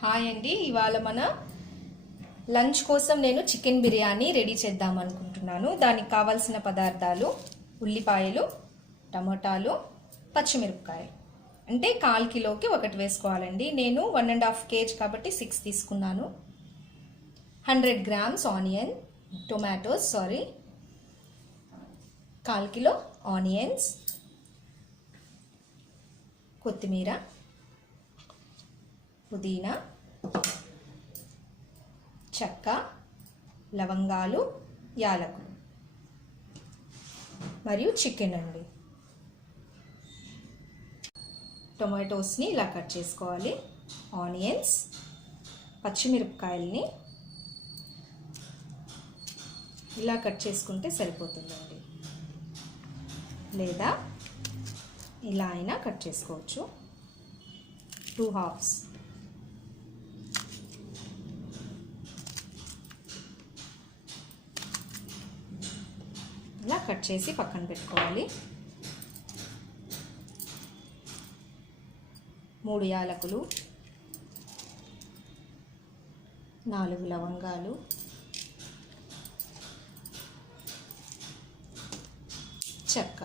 హాయ్ అండి, ఇవాళ మన లంచ్ కోసం నేను చికెన్ బిర్యానీ రెడీ చేద్దాం అనుకుంటున్నాను. దానికి కావాల్సిన పదార్థాలు ఉల్లిపాయలు, టమోటాలు, పచ్చిమిరపకాయలు. అంటే 1/4 కిలోకి ఒకటి వేసుకోవాలండి. నేను 1.5 kg కాబట్టి 6 తీసుకున్నాను. 100 grams onion tomatoes 1/4 kilo onions, కొత్తిమీర, పుదీనా, చెక్క, లవంగాలు, యాలకులు మరియు చికెన్ అండి. టొమాటోస్ని ఇలా కట్ చేసుకోవాలి. ఆనియన్స్, పచ్చిమిరపకాయల్ని ఇలా కట్ చేసుకుంటే సరిపోతుందండి, లేదా ఇలా అయినా కట్ చేసుకోవచ్చు. 2 halves. ఇలా కట్ చేసి పక్కన పెట్టుకోవాలి. 3 యాలకులు, 4 లవంగాలు, చెక్క,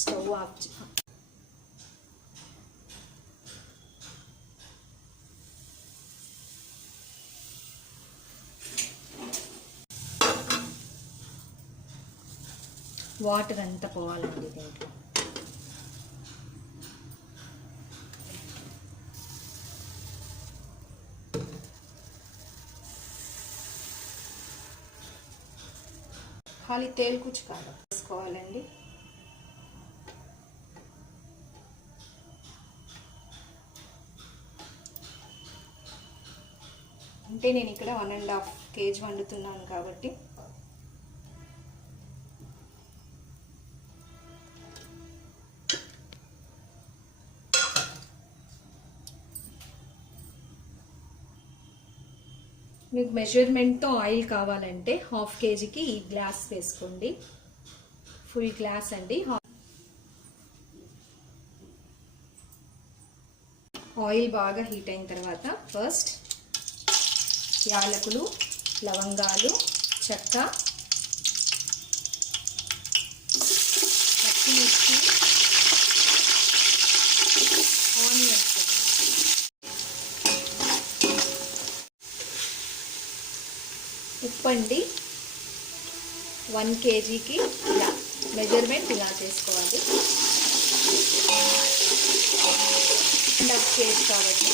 స్టవ్ ఆఫ్. వాటర్ అంతా పోవాలండి దీంట్లో. ఖాళీ తేల్ కుచ్ కాదు వేసుకోవాలండి. అంటే నేను ఇక్కడ 1.5 kg వండుతున్నాను కాబట్టి మీకు మెజర్మెంట్తో ఆయిల్ కావాలంటే 1/2 kgకి ఈ గ్లాస్ వేసుకోండి. ఫుల్ గ్లాస్ అండి. ఆయిల్ బాగా హీట్ అయిన తర్వాత ఫస్ట్ యాలకులు, లవంగాలు, చెక్క, పచ్చిమిర్చి, ఆనియన్స్, ఉప్పు అండి. 1 kgకి ఇలా మెజర్మెంట్ ఇలా చేసుకోవాలి. 1.5 kg కాబట్టి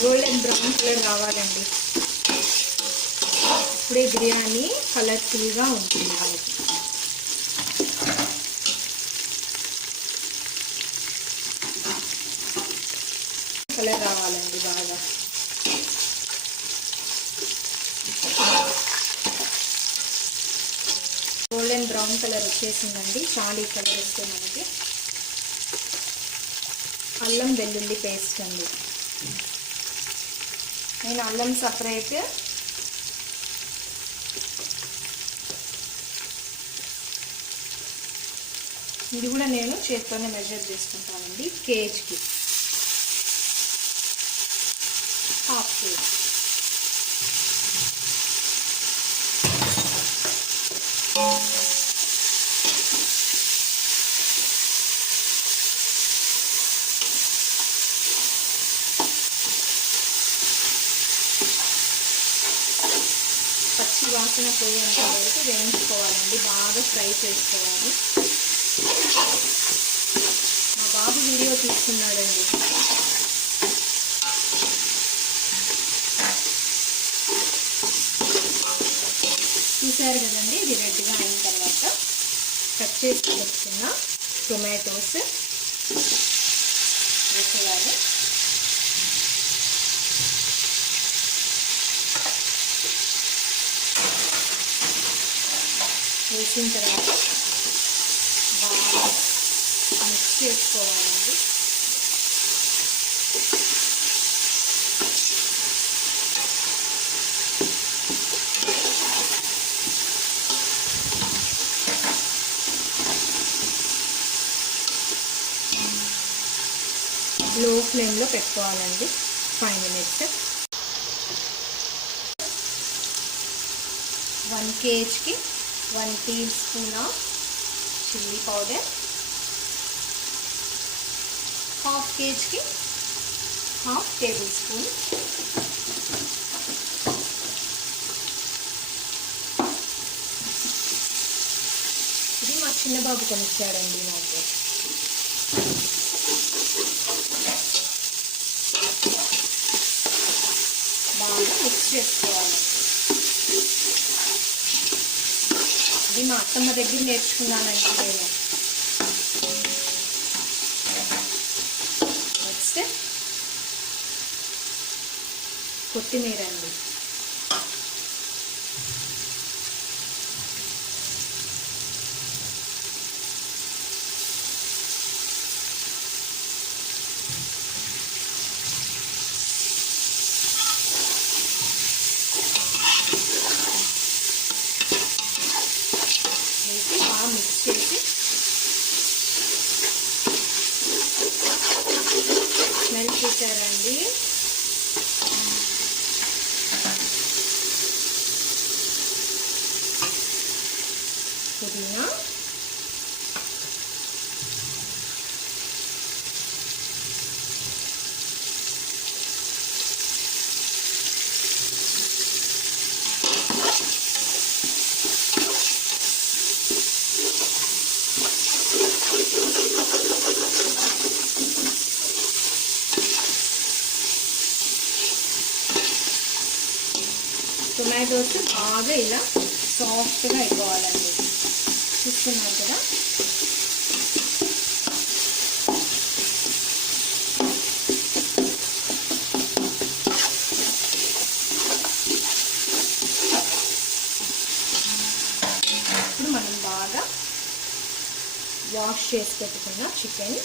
గోల్డెన్ బ్రౌన్ కలర్ రావాలండి. ఇప్పుడే బిర్యానీ కలర్ఫుల్గా ఉంటుంది కాబట్టి కలర్ రావాలండి బాగా. గోల్డెన్ బ్రౌన్ కలర్ వచ్చేసిందండి. చాలా ఈ కలర్ వస్తే మనకి. అల్లం వెల్లుల్లి పేస్ట్ అండి. నేను అల్లం సపరేట్, ఇది కూడా నేను చేత్తోనే మెజర్ చేసుకుంటానండి. కేజీకి 1/2 kg. పచ్చి వాసన పోయేంత వరకు వేయించుకోవాలండి. బాగా ఫ్రై చేసుకోవాలి. మా బాబు వీడియో తీసుకున్నాడండి. చూసారు కదండి. ఇది రెడ్గా అయిన తర్వాత కట్ చేసి పెట్టుకున్న టొమాటోస్ వేసేయాలి. వేసిన తర్వాత బాగా మిక్స్ చేసుకోవాలండి. లో ఫ్లేమ్లో పెట్టుకోవాలండి 5 minutes. 1 kgకి 1 teaspoon ఆఫ్ చిల్లీ పౌడర్, 1/2 kgకి 1/2 tablespoon ఇది మా చిన్న బాబు కొనిచ్చాడండి నాకు. బాగా మిక్స్ చేసుకోవాలండి. ఇది మా అత్తమ్మ దగ్గర నేర్చుకున్నానండి నేను. నెక్స్ట్ కొత్తిమీర అండి. బాగా మిక్స్ చేసి స్మెల్ చూసారండి. పుదీనా, టొమాటోస్ బాగా ఇలా సాఫ్ట్గా అయిపోవాలండి. చూస్తున్నారు కదా. ఇప్పుడు మనం బాగా వాష్ చేసి పెట్టుకున్న చికెన్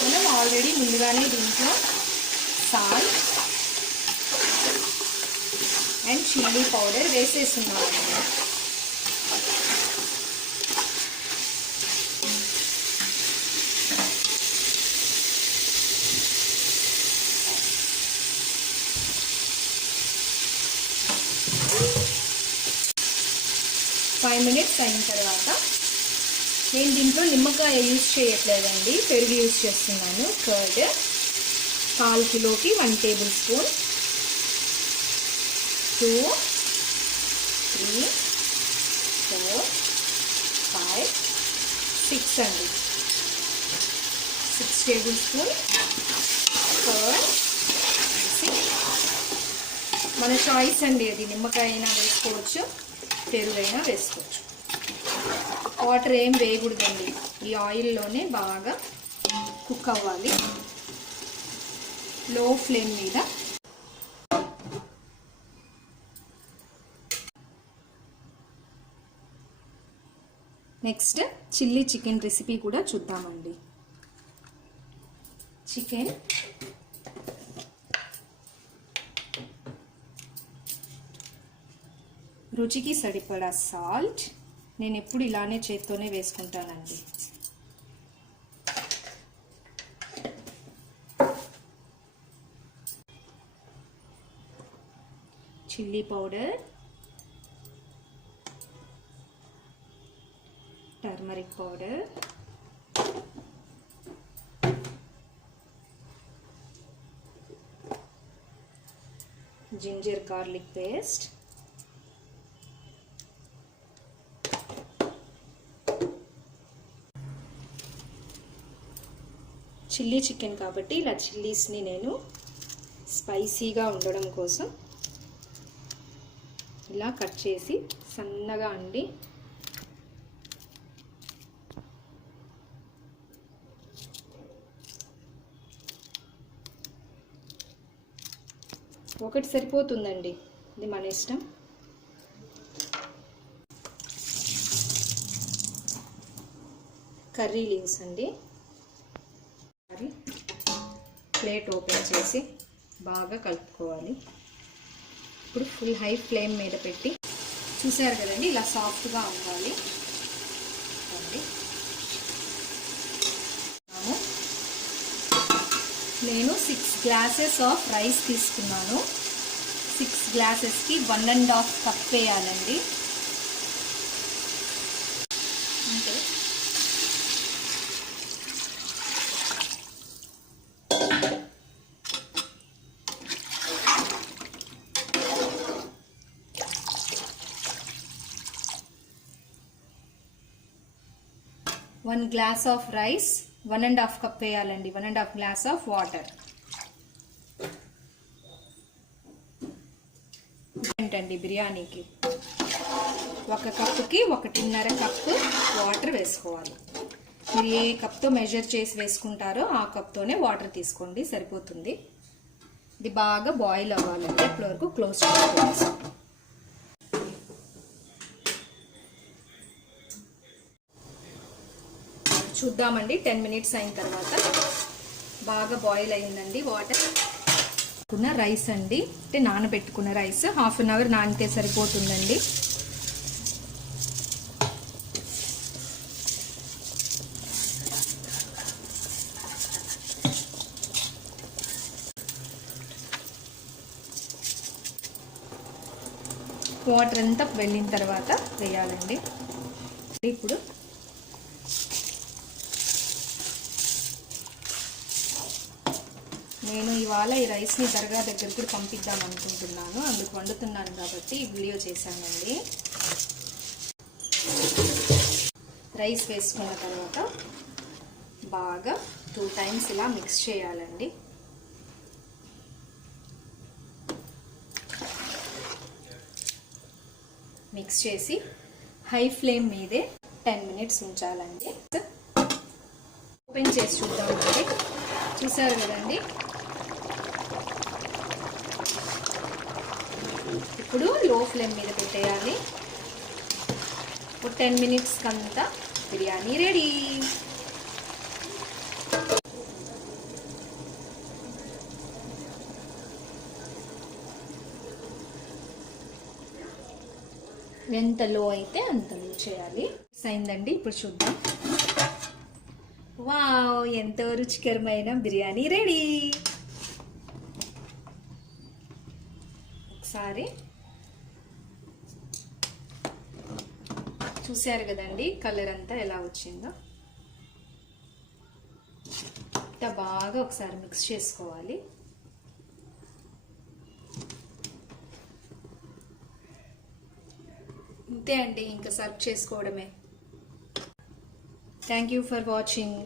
మనం ఆల్రెడీ ముందుగానే దీంట్లో సాల్ట్ అండ్ చిల్లీ పౌడర్ వేసేస్తున్నామండి. ఫైవ్ మినిట్స్ అయిన తర్వాత నేను దీంట్లో నిమ్మకాయ యూజ్ చేయట్లేదండి, పెరుగు యూజ్ చేస్తున్నాను. కర్డ్ 1/4 కిలోకి 1 tablespoon, 2, 3, 4, 5, 6 అండి. 6 tablespoon కర్డ్. మన చాయిస్ అండి, అది నిమ్మకాయ అయినా వేసుకోవచ్చు, పెరుగు అయినా వేసుకోవచ్చు. వాటర్ ఏం వేయకూడదండి, ఈ ఆయిల్లోనే బాగా కుక్ అవ్వాలి లో ఫ్లేమ్ మీద. నెక్స్ట్ చిల్లీ చికెన్ రెసిపీ కూడా చూద్దామండి. చికెన్ రుచికి సరిపడా సాల్ట్, నేను ఎప్పుడు ఇలానే చేత్తోనే వేసుకుంటానండి. Chilli powder, turmeric powder, ginger garlic paste, chilli chicken కాబట్టి ఇలా చిల్లీస్ని నేను స్పైసీగా ఉండడం కోసం ఇలా కట్ చేసి సన్నగా అండి ఒకటి సరిపోతుందండి, ఇది మన ఇష్టం. కర్రీ లీవ్స్ అండి. ప్లేట్ ఓపెన్ చేసి బాగా కలుపుకోవాలి. ఇప్పుడు ఫుల్ హై ఫ్లేమ్ మీద పెట్టి చూసారు కదండి, ఇలా సాఫ్ట్గా ఉండాలి. నేను 6 గ్లాసెస్ ఆఫ్ రైస్ తీసుకున్నాను. 6 గ్లాసెస్కి 1.5 కప్ వేయాలండి. అంటే 1 గ్లాస్ ఆఫ్ రైస్ 1.5 కప్ వేయాలండి. 1.5 గ్లాస్ ఆఫ్ వాటర్. ఏంటండి బిర్యానీకి 1 కప్పుకి 1.5 కప్పు వాటర్ వేసుకోవాలి. మీరు ఏ కప్తో మెజర్ చేసి వేసుకుంటారో ఆ కప్తోనే వాటర్ తీసుకోండి, సరిపోతుంది. ఇది బాగా బాయిల్ అవ్వాలండి. అప్పటి వరకు క్లోజ్ చేసుకోవాలి. చూద్దామండి. 10 మినిట్స్ అయిన తర్వాత బాగా బాయిల్ అయిందండి వాటర్. రైస్ అండి, అంటే నానబెట్టుకున్న రైస్ 1/2 అవర్ నానితే సరిపోతుందండి. వాటర్ అంతా వెళ్ళిన తర్వాత వేయాలండి. ఇప్పుడు నేను ఇవాళ ఈ రైస్ని దర్గా దగ్గరికి పంపిద్దాం అనుకుంటున్నాను. అందుకు వండుతున్నాను కాబట్టి ఈ వీడియో చేశానండి. రైస్ వేసుకున్న తర్వాత బాగా 2 టైమ్స్ ఇలా మిక్స్ చేయాలండి. మిక్స్ చేసి హై ఫ్లేమ్ మీదే 10 మినిట్స్ ఉంచాలండి. ఓపెన్ చేసి చూద్దామండి. చూసారు కదండి, ఇప్పుడు లో ఫ్లేమ్ మీద పెట్టేయాలి. ఒక 10 మినిట్స్ కంతా బిర్యానీ రెడీ. ఎంత లో అయితే అంత లో చేయాలి. అయిందండి. ఇప్పుడు చూద్దాం. వావ్, ఎంతో రుచికరమైన బిర్యానీ రెడీ. ఒకసారి చూశారు కదండి, కలర్ అంతా ఎలా వచ్చిందో. ఇంత బాగా ఒకసారి మిక్స్ చేసుకోవాలి. ఇంతే అండి, ఇంకా సర్వ్ చేసుకోవడమే. Thank you for watching.